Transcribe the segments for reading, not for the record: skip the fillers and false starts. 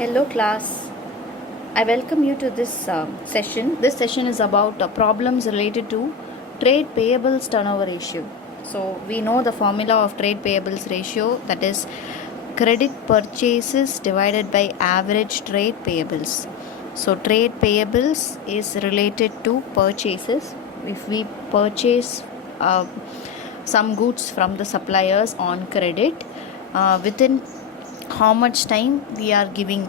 Hello class, I welcome you to this session. This session is about problems related to trade payables turnover ratio. So we know the formula of trade payables ratio, that is credit purchases divided by average trade payables. So trade payables is related to purchases. If we purchase some goods from the suppliers on credit, within how much time we are giving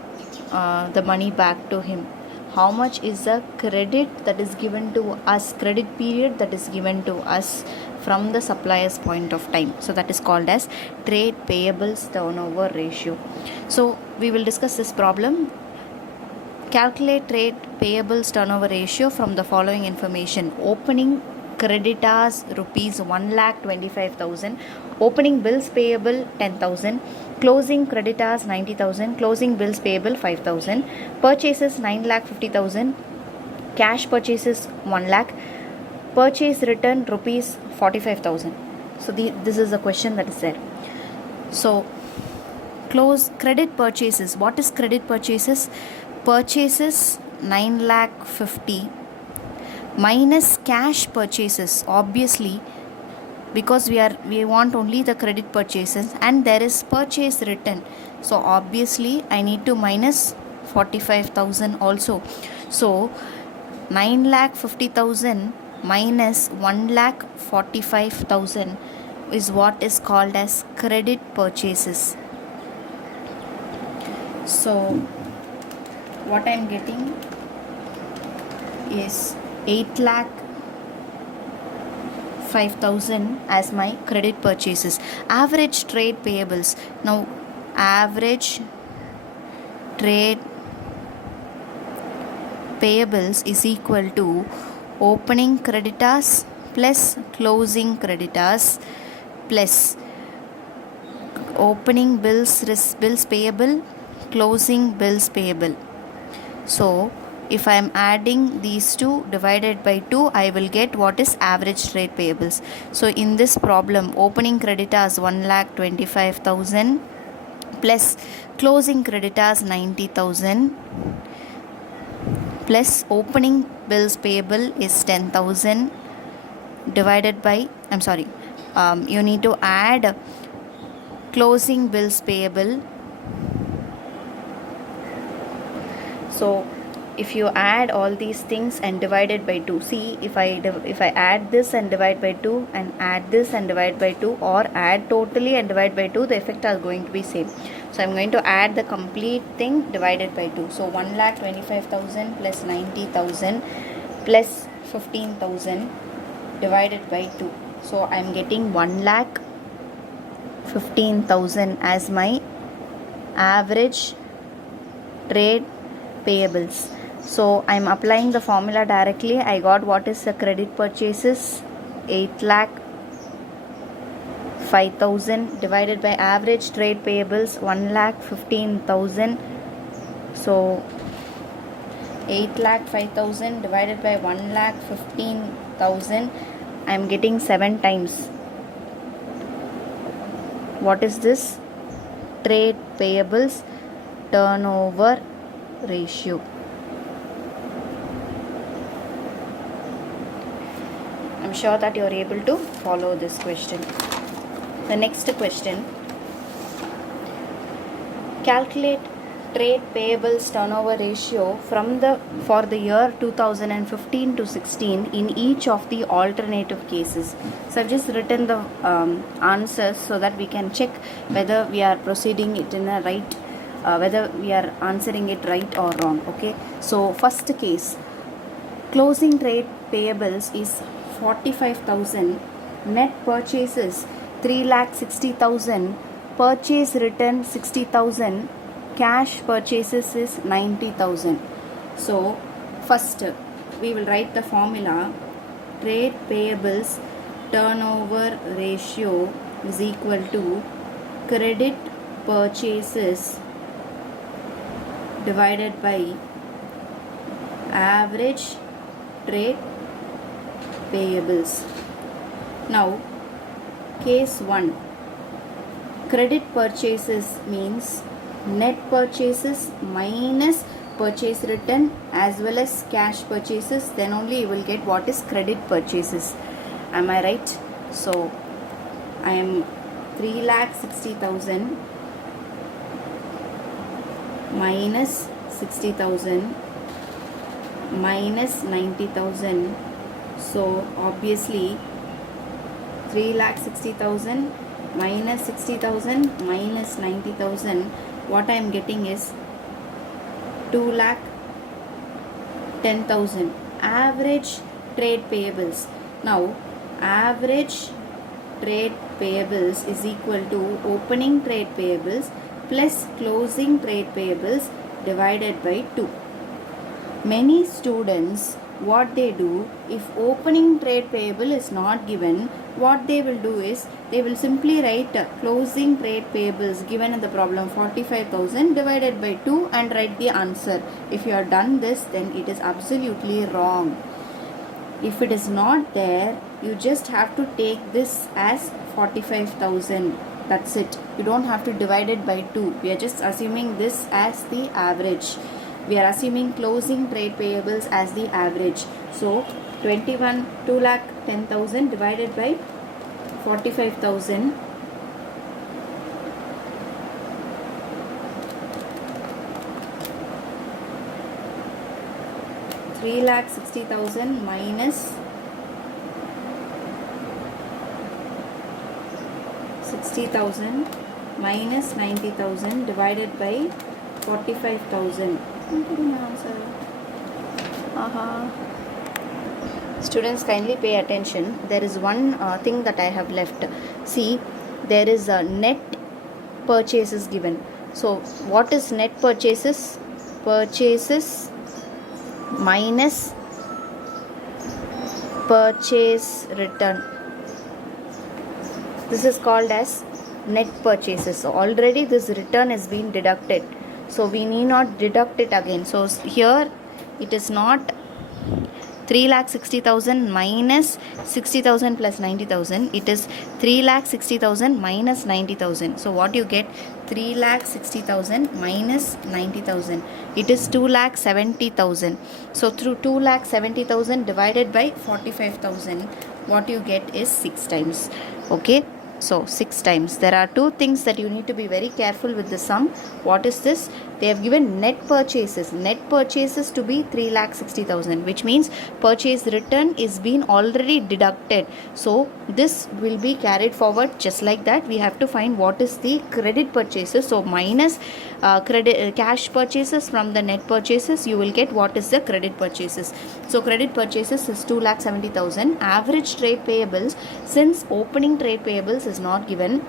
the money back to him, how much is the credit that is given to us, credit period that is given to us from the supplier's point of time. So that is called as trade payables turnover ratio. So we will discuss this problem. Calculate trade payables turnover ratio from the following information. Opening creditors rupees 1,25,000, opening bills payable 10,000, closing creditors 90,000, closing bills payable 5,000, purchases 9,50,000, cash purchases 1 lakh, purchase return rupees 45,000. So this is the question that is there. So close credit purchases. What is credit purchases? Purchases 9,50,000 minus cash purchases, obviously, because we want only the credit purchases, and there is purchase return, so obviously I need to minus 45,000 also. So 9,50,000 minus 1,45,000 is what is called as credit purchases. So what I am getting is 8,05,000 as my credit purchases. Average trade payables. Now average trade payables is equal to opening creditors plus closing creditors plus opening bills payable, closing bills payable. So if I am adding these two divided by 2, I will get what is average trade payables. So in this problem, opening creditors 1,25,000 plus closing creditors 90,000 plus opening bills payable is 10,000 divided by, you need to add closing bills payable. So if you add all these things and divide it by 2, see, if I add this and divide by 2 and add this and divide by 2, or add totally and divide by 2, the effect are going to be same. So I'm going to add the complete thing divided by 2. So 1,25,000 plus 90,000 plus 15,000 divided by 2. So I'm getting 1,15,000 as my average trade payables. So I'm applying the formula directly. I got what is the credit purchases, 8,05,000 divided by average trade payables 1,15,000. So 8,05,000 divided by 1,15,000, I'm getting 7 times. What is this? Trade payables turnover ratio. I'm sure that you are able to follow this question. The next question, calculate trade payables turnover ratio for the year 2015 to 16 in each of the alternative cases. So I've just written the answers so that we can check whether we are proceeding it in a right, whether we are answering it right or wrong. Okay, so first case, closing trade payables is 45,000, net purchases 3,60,000, purchase return 60,000, cash purchases is 90,000. So first we will write the formula. Trade payables turnover ratio is equal to credit purchases divided by average trade payables. Now case 1, credit purchases means net purchases minus purchase return as well as cash purchases, then only you will get what is credit purchases. Am I right? So I am 3,60,000 minus 60,000 minus 90,000. So obviously 3,60,000 minus 60,000 minus 90,000, what I am getting is 2,10,000. Average trade payables. Now average trade payables is equal to opening trade payables plus closing trade payables divided by 2. Many students, what they do, if opening trade payable is not given, what they will do is they will simply write closing trade payables given in the problem 45,000 divided by 2 and write the answer. If you have done this, then it is absolutely wrong. If it is not there, you just have to take this as 45,000. That's it. You don't have to divide it by 2. We are just assuming this as the average. We are assuming closing trade payables as the average. So 2,10,000 divided by 45,000. $3,60,000 minus 60,000 minus 90,000 divided by 45,000. Students, kindly pay attention. There is one thing that I have left. See, there is a net purchases given. So what is net purchases? Purchases minus purchase return. This is called as net purchases. So already this return has been deducted, so we need not deduct it again. So here it is not 3,60,000 minus 60,000 plus 90,000. It is 3,60,000 minus 90,000. So what you get? 3,60,000 minus 90,000. It is 2,70,000. So through 2,70,000 divided by 45,000, what you get is 6 times. Okay. So 6 times. There are two things that you need to be very careful with the sum. What is this? They have given net purchases. Net purchases to be 3,60,000, which means purchase return is been already deducted. So this will be carried forward just like that. We have to find what is the credit purchases. So minus cash purchases from the net purchases, you will get what is the credit purchases. So credit purchases is 2,70,000. Average trade payables, since opening trade payables is not given,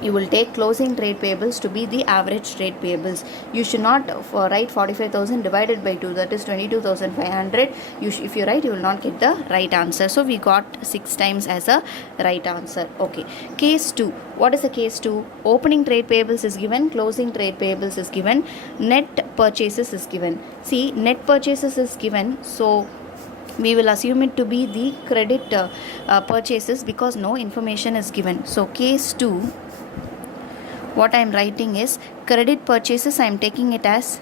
you will take closing trade payables to be the average trade payables. You should not write 45,000 divided by 2, that is 22,500. If you write, you will not get the right answer. So we got 6 times as a right answer. Okay. Case 2. What is the case 2? Opening trade payables is given, closing trade payables is given, net purchases is given. See, net purchases is given, so we will assume it to be the credit purchases because no information is given. So case 2, what I am writing is credit purchases. I am taking it as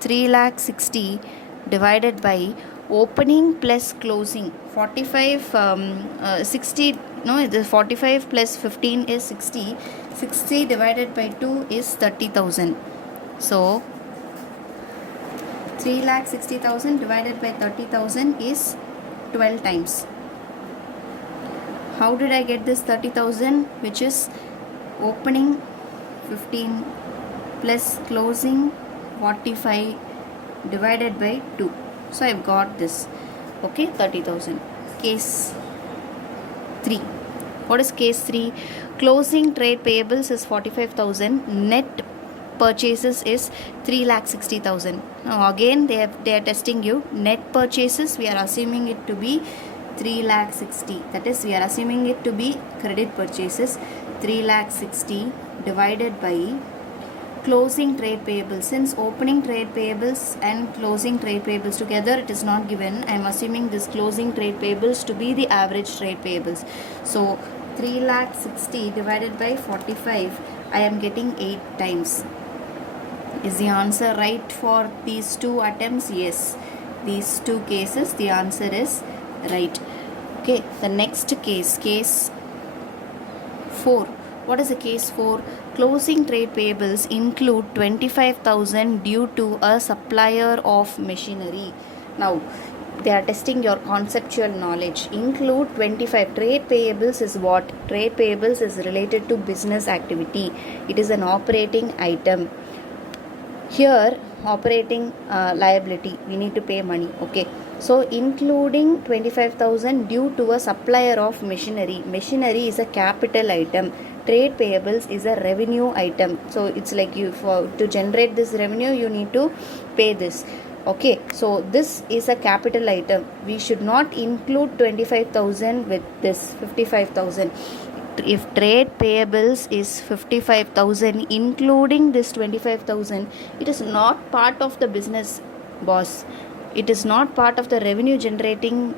3,60,000 divided by opening plus closing. 60, no, the 45 plus 15 is 60. 60 divided by 2 is 30,000. So 3,60,000 divided by 30,000 is 12 times. How did I get this 30,000? Which is opening 15 plus closing 45 divided by 2. So I've got this. Okay, 30,000. Case 3. What is case 3? Closing trade payables is 45,000. Net purchases is 3,60,000. Now again they are testing you. Net purchases, we are assuming it to be 3,60,000. That is, we are assuming it to be credit purchases. 3,60,000 divided by closing trade payables. Since opening trade payables and closing trade payables together it is not given, I am assuming this closing trade payables to be the average trade payables. So 3,60,000 divided by 45, I am getting 8 times. Is the answer right for these two attempts? Yes. These two cases, the answer is right. Okay, the next case, case 4. What is the case 4? Closing trade payables include 25,000 due to a supplier of machinery. Now, they are testing your conceptual knowledge. Include 25. Trade payables is what? Trade payables is related to business activity. It is an operating item. Here, operating liability, we need to pay money. Okay, so including 25,000 due to a supplier of machinery. Machinery is a capital item. Trade payables is a revenue item. So it's like you, for to generate this revenue, you need to pay this. Okay, so this is a capital item. We should not include 25,000 with this 55,000. If trade payables is 55,000 including this 25,000, it is not part of the business, boss. It is not part of the revenue generating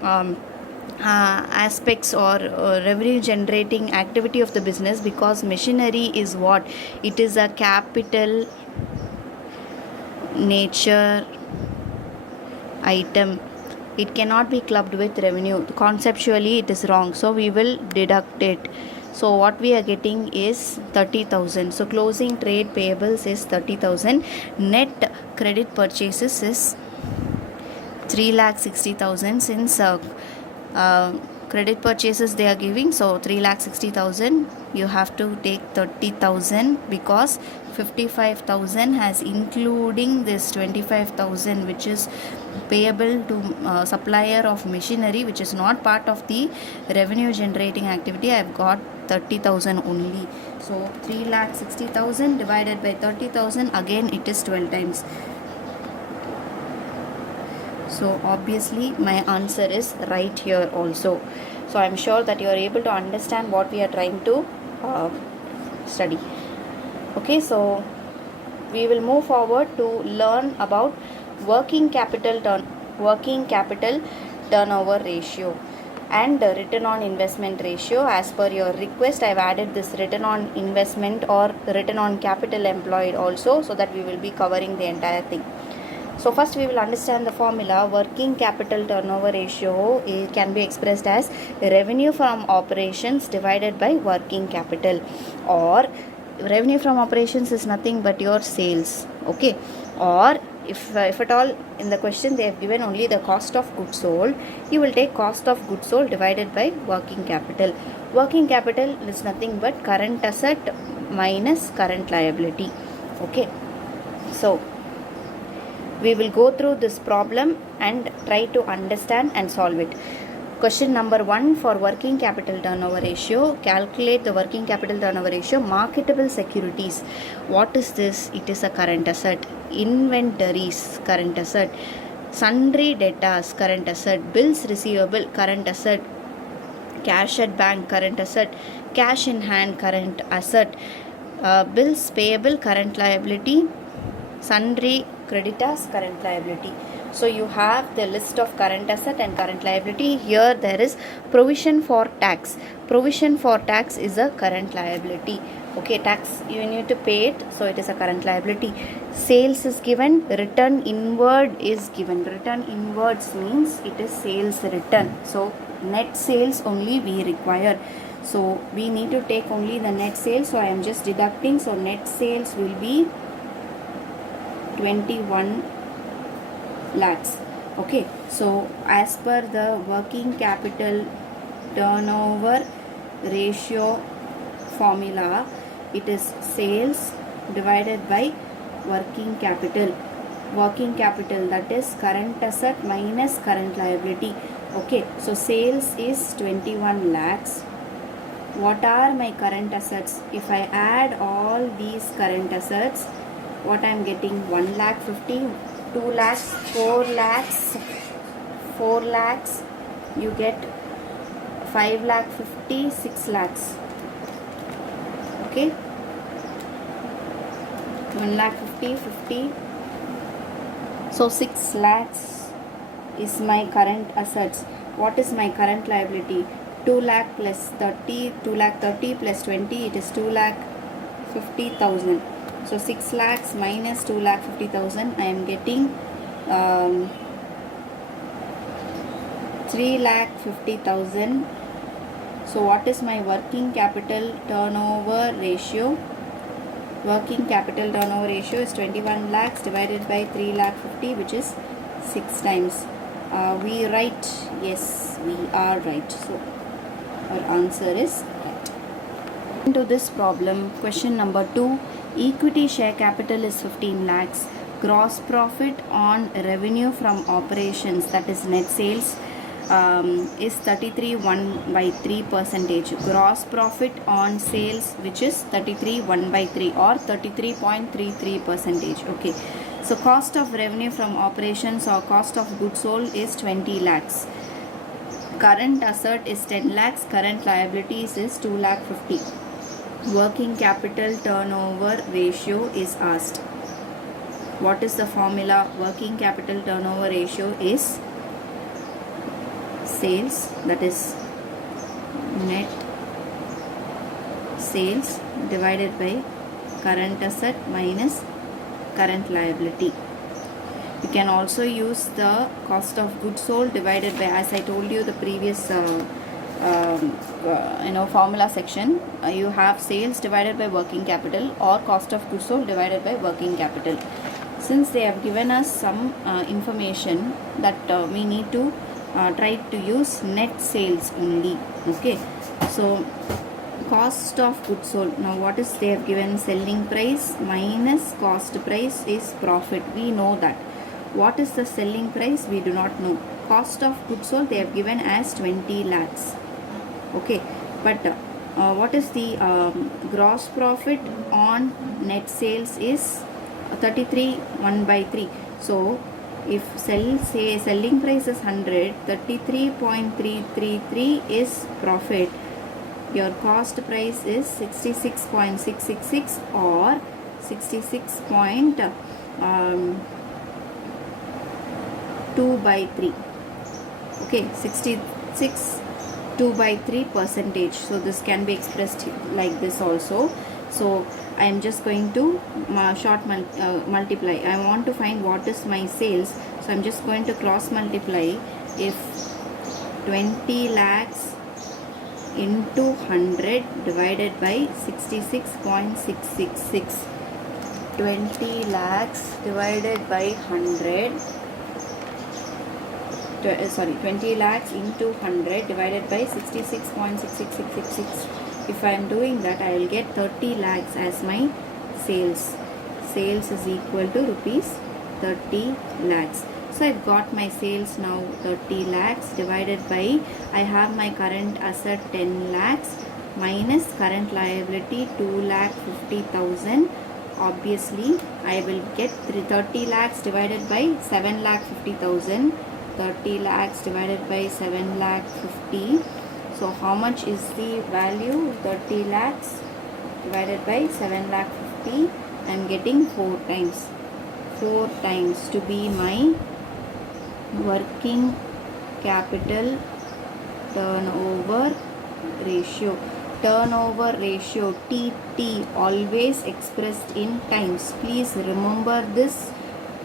aspects or revenue generating activity of the business, because machinery is what? It is a capital nature item. It cannot be clubbed with revenue. Conceptually it is wrong, so we will deduct it. So what we are getting is 30,000. So closing trade payables is 30,000. Net credit purchases is 3,60,000. Since credit purchases they are giving, so 3,60,000, you have to take 30,000, because 55,000 has including this 25,000 which is payable to supplier of machinery, which is not part of the revenue generating activity. I have got 30,000 only. So 3,60,000 divided by 30,000, again it is 12 times. So obviously my answer is right here also. So I am sure that you are able to understand what we are trying to study. Okay, so we will move forward to learn about working capital turnover ratio and return on investment ratio. As per your request, I have added this return on investment or return on capital employed also, so that we will be covering the entire thing. So first we will understand the formula. Working capital turnover ratio can be expressed as revenue from operations divided by working capital, or revenue from operations is nothing but your sales. Okay, or if at all in the question they have given only the cost of goods sold, you will take cost of goods sold divided by working capital. Working capital is nothing but current asset minus current liability. Okay, so we will go through this problem and try to understand and solve it. Question number 1 for working capital turnover ratio. Calculate the working capital turnover ratio. Marketable securities. What is this? It is a current asset. Inventories, current asset. Sundry debtors, current asset. Bills receivable, current asset. Cash at bank, current asset. Cash in hand, current asset. Bills payable, current liability. Sundry creditors, current liability. So you have the list of current asset and current liability. Here there is provision for tax. Provision for tax is a current liability. Okay, tax you need to pay it, so it is a current liability. Sales is given, return inward is given. Return inwards means it is sales return. So net sales only we require. So we need to take only the net sales. So I am just deducting. So net sales will be 21 lakhs. Okay, so as per the working capital turnover ratio formula, it is sales divided by working capital. Working capital, that is current asset minus current liability. Okay, so sales is 21 lakhs. What are my current assets? If I add all these current assets, what I am getting? 1 lakh 50, 2 lakhs, 4 lakhs, 4 lakhs, you get 5 lakh 50, 6 lakhs. Okay, 1 lakh 50, 50. So 6 lakhs is my current assets. What is my current liability? 2 lakh plus 30, 2 lakh 30 plus 20, it is 2 lakh 50,000. So 6 lakhs minus 2,50,000, I am getting 3,50,000. So what is my working capital turnover ratio? Working capital turnover ratio is 21 lakhs divided by 3,50,000, which is 6 times. We right? Yes, we are right. So our answer is right. Into this problem, question number 2, equity share capital is 15 lakhs. Gross profit on revenue from operations, that is net sales, is 33.1/3 percentage. Gross profit on sales, which is 33.1/3 or 33.33 percentage. Okay, so cost of revenue from operations or cost of goods sold is 20 lakhs. Current asset is 10 lakhs. Current liabilities is 2,50,000. Working capital turnover ratio is asked. What is the formula? Working capital turnover ratio is sales, that is net sales divided by current asset minus current liability. You can also use the cost of goods sold divided by, as I told you the previous formula section, you have sales divided by working capital or cost of goods sold divided by working capital. Since they have given us some information that we need to try to use net sales only. Okay, so cost of goods sold, now what is they have given? Selling price minus cost price is profit. We know that. What is the selling price? We do not know. Cost of goods sold they have given as 20 lakhs. Okay, but what is the gross profit on net sales is 33.1/3. So if selling price is 100, 33.333 is profit. Your cost price is 66.666 or 66.2/3. Okay, 66 2/3 percentage. So this can be expressed like this also. So I am just going to multiply. I want to find what is my sales. So I am just going to cross multiply. If 20 lakhs into 100 divided by 66.666, 20 lakhs divided by 100, 20 lakhs into 100 divided by 66.66666. If I am doing that, I will get 30 lakhs as my sales. Sales is equal to rupees 30 lakhs. So I've got my sales now 30 lakhs divided by, I have my current asset 10 lakhs minus current liability 2,50,000. Obviously, I will get 30 lakhs divided by 7,50,000. 30 lakhs divided by 7,50,000. So how much is the value? 30 lakhs divided by 7,50,000. I am getting 4 times. 4 times to be my working capital turnover ratio. Turnover ratio, TT, always expressed in times. Please remember this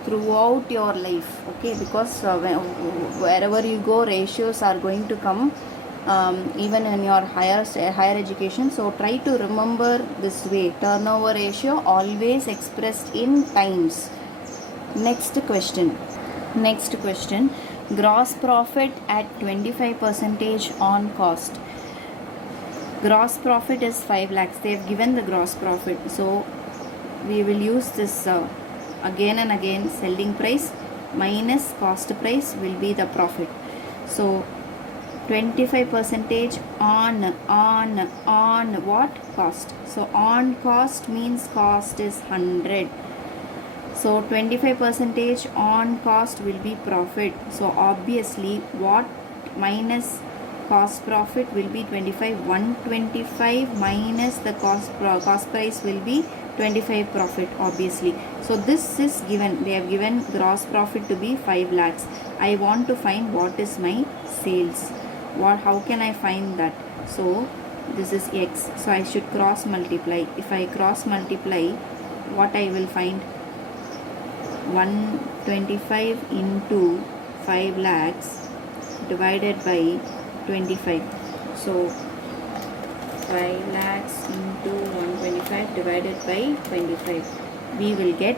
throughout your life. Okay, because wherever you go, ratios are going to come, even in your higher education. So try to remember this way. Turnover ratio always expressed in times. Next question. Gross profit at 25% on cost. Gross profit is 5 lakhs. They have given the gross profit. So we will use this again and again. Selling price minus cost price will be the profit. So 25% on what? Cost. So on cost means cost is 100. So 25% on cost will be profit. So obviously what minus cost profit will be 25. 125 minus the cost price will be 25 profit, obviously. So this is given. They have given gross profit to be 5 lakhs. I want to find what is my sales. How can I find that? So this is X. So I should cross multiply. If I cross multiply, what I will find? 125 into 5 lakhs divided by 25. So 5 lakhs into 125 divided by 25. We will get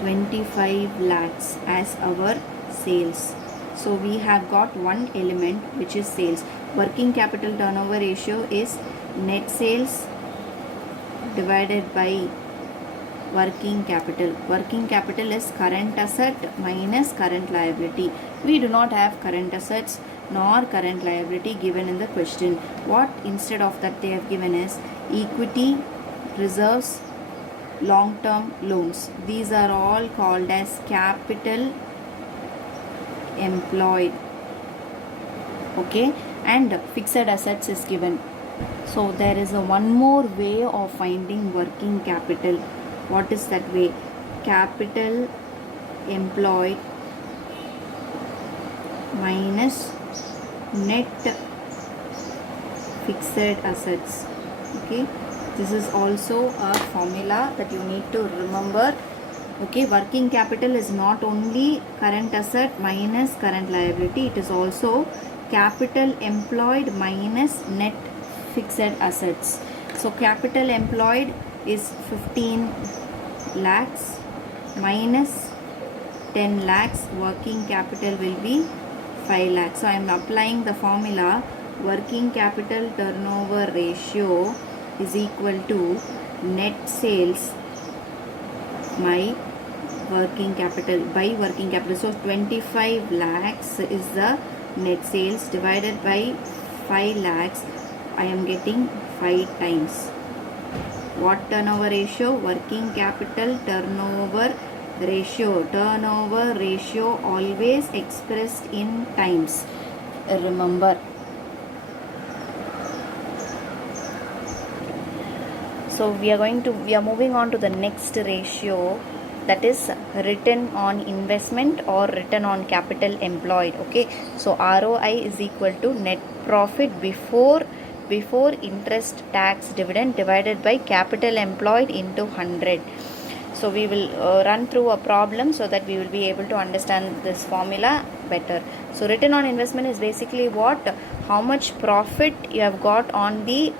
25 lakhs as our sales. So we have got one element which is sales. Working capital turnover ratio is net sales divided by working capital. Working capital is current asset minus current liability. We do not have current assets nor current liability given in the question. What instead of that they have given is equity, reserves, long-term loans. These are all called as capital employed. Okay, and fixed assets is given. So there is a one more way of finding working capital. What is that way? Capital employed minus net fixed assets. Okay, this is also a formula that you need to remember. Okay, working capital is not only current asset minus current liability, it is also capital employed minus net fixed assets. So capital employed is 15 lakhs minus 10 lakhs. Working capital will be 5 lakhs. So I am applying the formula working capital turnover ratio is equal to net sales my working capital by working capital. So 25 lakhs is the net sales divided by 5 lakhs. I am getting 5 times. What turnover ratio? Working capital turnover ratio. Turnover ratio always expressed in times. Remember. So we are moving on to the next ratio, that is return on investment or return on capital employed. Okay, so ROI is equal to net profit before interest, tax, dividend divided by capital employed into 100. So we will run through a problem so that we will be able to understand this formula better. So return on investment is basically what? How much profit you have got on the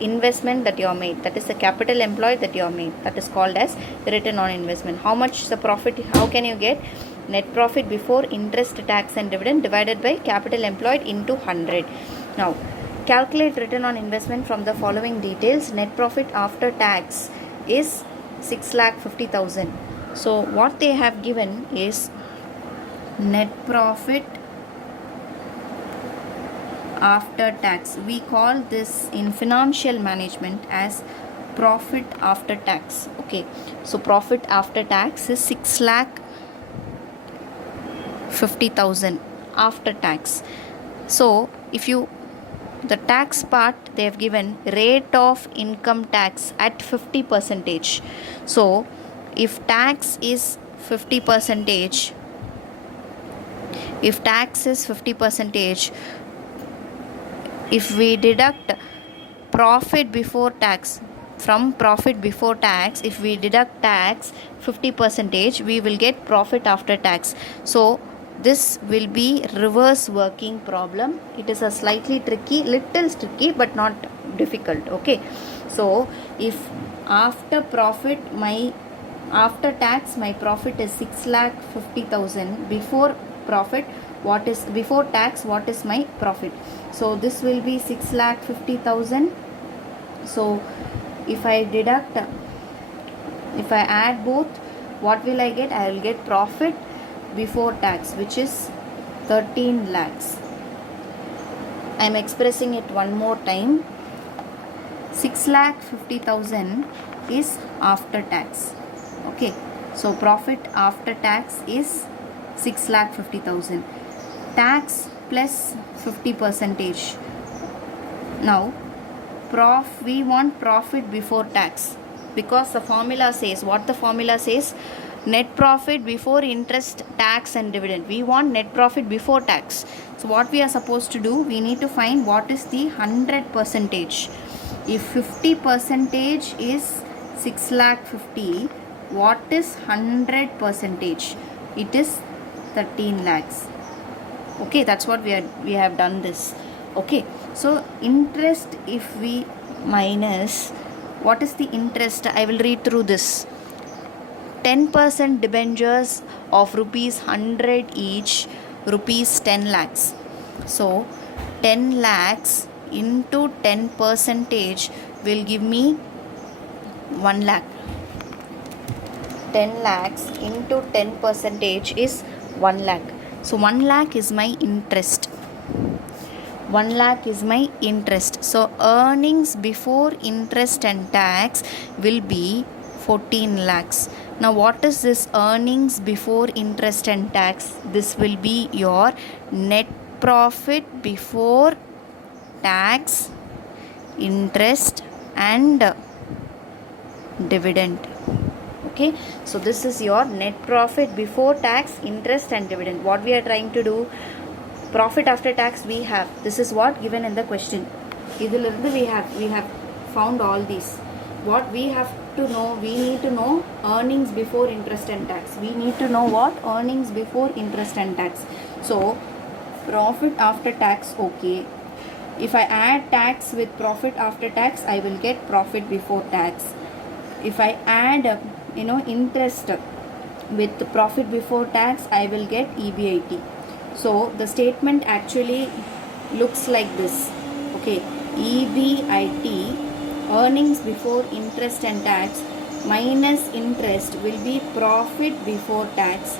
investment that you have made, that is the capital employed that you have made, that is called as return on investment. How much the profit, how can you get? Net profit before interest, tax and dividend divided by capital employed into 100. Now calculate return on investment from the following details. Net profit after tax is 6,50,000. So what they have given is net profit after tax. We call this in financial management as profit after tax. Okay, so profit after tax is 6,50,000 after tax. So if you, the tax part they have given rate of income tax at 50%. So if tax is 50%, if tax is 50%, if we deduct profit before tax from profit before tax, if we deduct tax 50%, we will get profit after tax. So this will be reverse working problem. It is a slightly tricky, little tricky but not difficult. Okay, so if after profit after tax my profit is 6,50,000, before profit what is, before tax what is my profit? So this will be 6,50,000. So if I deduct, if I add both, what will I get? I will get profit before tax, which is 13 lakhs. I am expressing it one more time. 6,50,000 is after tax. Okay, so profit after tax is 6,50,000. Tax plus 50%. Now we want profit before tax, because the formula says, what the formula says, net profit before interest, tax and dividend. We want net profit before tax. So what we are supposed to do, we need to find what is the 100%. If 50% is 6 lakh 50. What is 100 percentage? It is 13 lakhs. Okay, that's what we have done this. Okay, so interest, if we minus, what is the interest? I will read through this. 10% debentures of rupees 100 each, rupees 10 lakhs. So 10 lakhs into 10 percentage will give me 1 lakh. 10 lakhs into 10 percentage is 1 lakh. So 1 lakh is my interest. 1 lakh is my interest. So earnings before interest and tax will be 14 lakhs. Now what is this earnings before interest and tax? This will be your net profit before tax, interest and dividend. Okay, so this is your net profit before tax, interest and dividend. What we are trying to do, profit after tax we have, this is what given in the question. Idhilirundu we have found all these. What we have to know, we need to know earnings before interest and tax. We need to know what? Earnings before interest and tax. So profit after tax, okay. If I add tax with profit after tax, I will get profit before tax. If I add interest with profit before tax, I will get EBIT. So the statement actually looks like this. Okay, EBIT, earnings before interest and tax, minus interest will be profit before tax,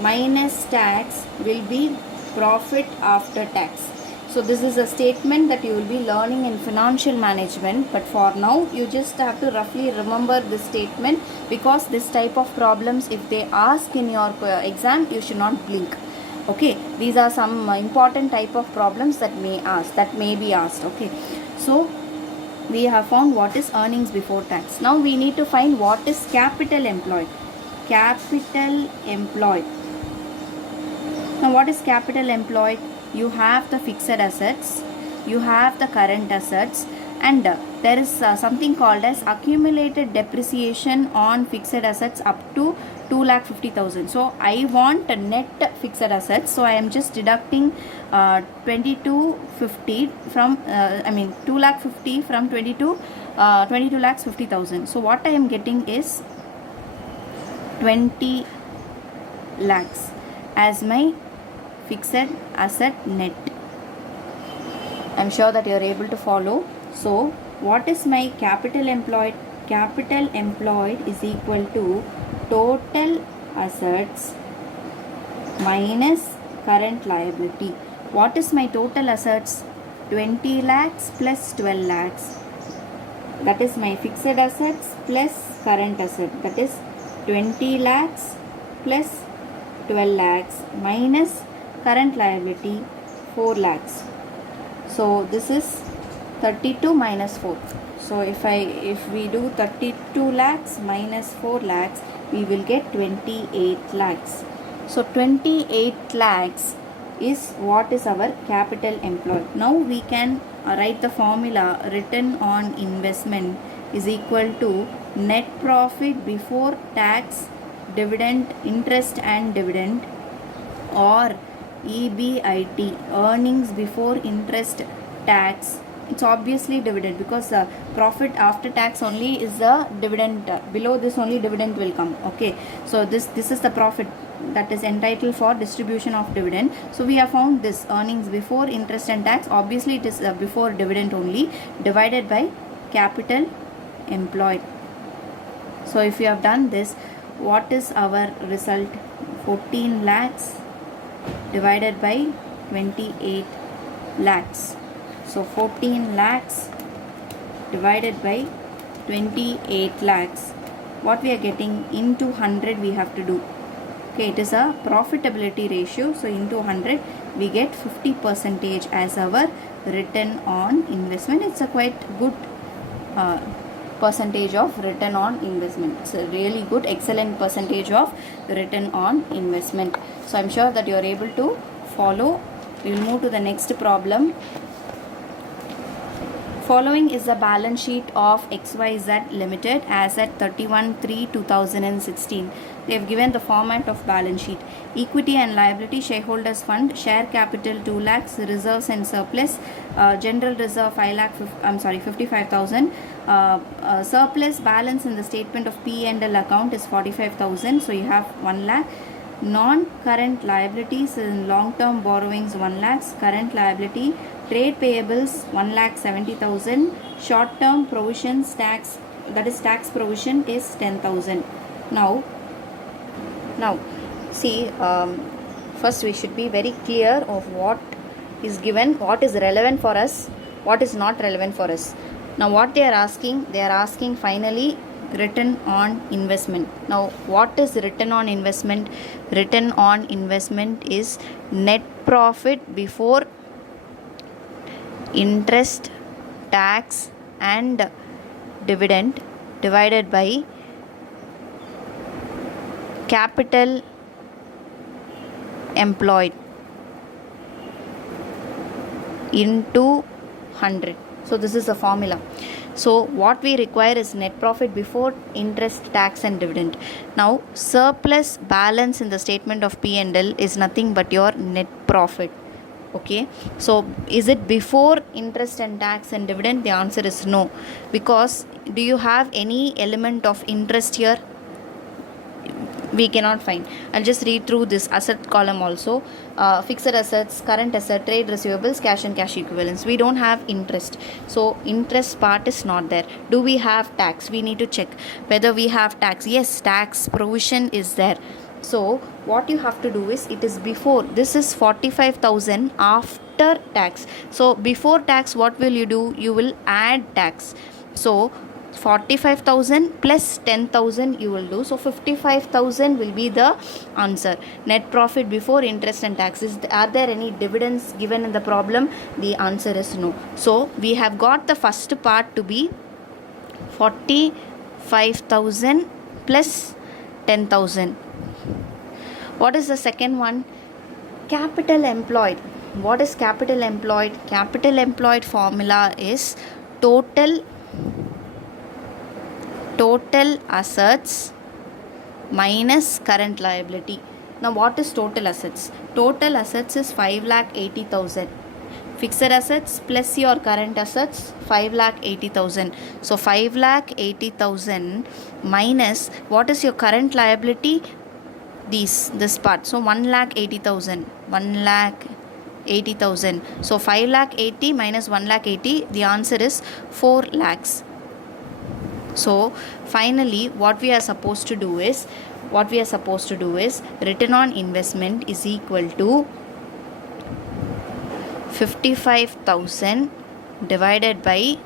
minus tax will be profit after tax. So this is a statement that you will be learning in financial management, but for now you just have to roughly remember this statement, because this type of problems, if they ask in your exam, you should not blink. Okay, these are some important type of problems that may be asked. Okay, so we have found what is earnings before tax. Now we need to find what is capital employed. Capital employed. Now what is capital employed? You have the fixed assets, you have the current assets, and there is something called as accumulated depreciation on fixed assets up to 2,50,000. So I want net fixed assets, so I am just deducting 2250 from 2,50,000 from 22 lakhs 50,000. So what I am getting is 20 lakhs as my fixed asset net. I am sure that you are able to follow. So what is my capital employed? Capital employed is equal to total assets minus current liability. What is my total assets? 20 lakhs plus 12 lakhs. That is my fixed assets plus current asset. That is 20 lakhs plus 12 lakhs minus current liability 4 lakhs. So this is 32 minus 4. So if we do 32 lakhs minus 4 lakhs, we will get 28 lakhs. So 28 lakhs is what is our capital employed. Now we can write the formula. Return on investment is equal to net profit before tax, dividend, interest and dividend, or EBIT, earnings before interest tax. It's obviously dividend, because profit after tax only is the dividend. Below this only dividend will come. Okay, so this is the profit that is entitled for distribution of dividend. So we have found this earnings before interest and tax. Obviously it is before dividend only, divided by capital employed. So if you have done this, what is our result? 14 lakhs divided by 28 lakhs. So 14 lakhs divided by 28 lakhs. What we are getting? Into 100 we have to do. Okay, it is a profitability ratio. So into 100 we get 50% as our return on investment. It's a quite good percentage of return on investment. It's a really good, excellent percentage of return on investment. So I'm sure that you are able to follow. We will move to the next problem. Following is the balance sheet of XYZ Limited as at 31/3/2016. They have given the format of balance sheet. Equity and liability, shareholders fund, share capital 2 lakhs, reserves and surplus, general reserve 55,000. Surplus balance in the statement of P&L account is 45,000. So you have 1 lakh. Non-current liabilities in long-term borrowings 1 lakhs, current liability, trade payables 1,70,000, short-term provisions tax, that is tax provision, is 10,000. Now see, first we should be very clear of what is given, what is relevant for us, what is not relevant for us. Now what they are asking finally return on investment. Now what is return on investment? Return on investment is net profit before interest, tax and dividend divided by capital employed into 100. So this is a formula. So what we require is net profit before interest, tax and dividend. Now surplus balance in the statement of P&L is nothing but your net profit. Okay, so is it before interest and tax and dividend? The answer is no, because do you have any element of interest here? We cannot find. I'll just read through this asset column also. Fixed assets, current asset, trade receivables, cash and cash equivalents. We don't have interest, so interest part is not there. Do we have tax? We need to check whether we have tax. Yes, tax provision is there. So what you have to do is, it is before, this is 45,000 after tax. So before tax what will you do? You will add tax. So 45,000 plus 10,000 you will do. So 55,000 will be the answer. Net profit before interest and taxes. Are there any dividends given in the problem? The answer is no. So we have got the first part to be 45,000 plus 10,000. What is the second one? Capital employed. What is capital employed? Capital employed formula is total assets minus current liability. Now what is total assets? Total assets is 5,80,000. Fixed assets plus your current assets 5,80,000. So 5,80,000 minus what is your current liability? This part. So 1,80,000. 1,80,000. So 5,80,000 minus 1,80,000. The answer is 4 lakhs. So finally what we are supposed to do is return on investment is equal to 55,000 divided by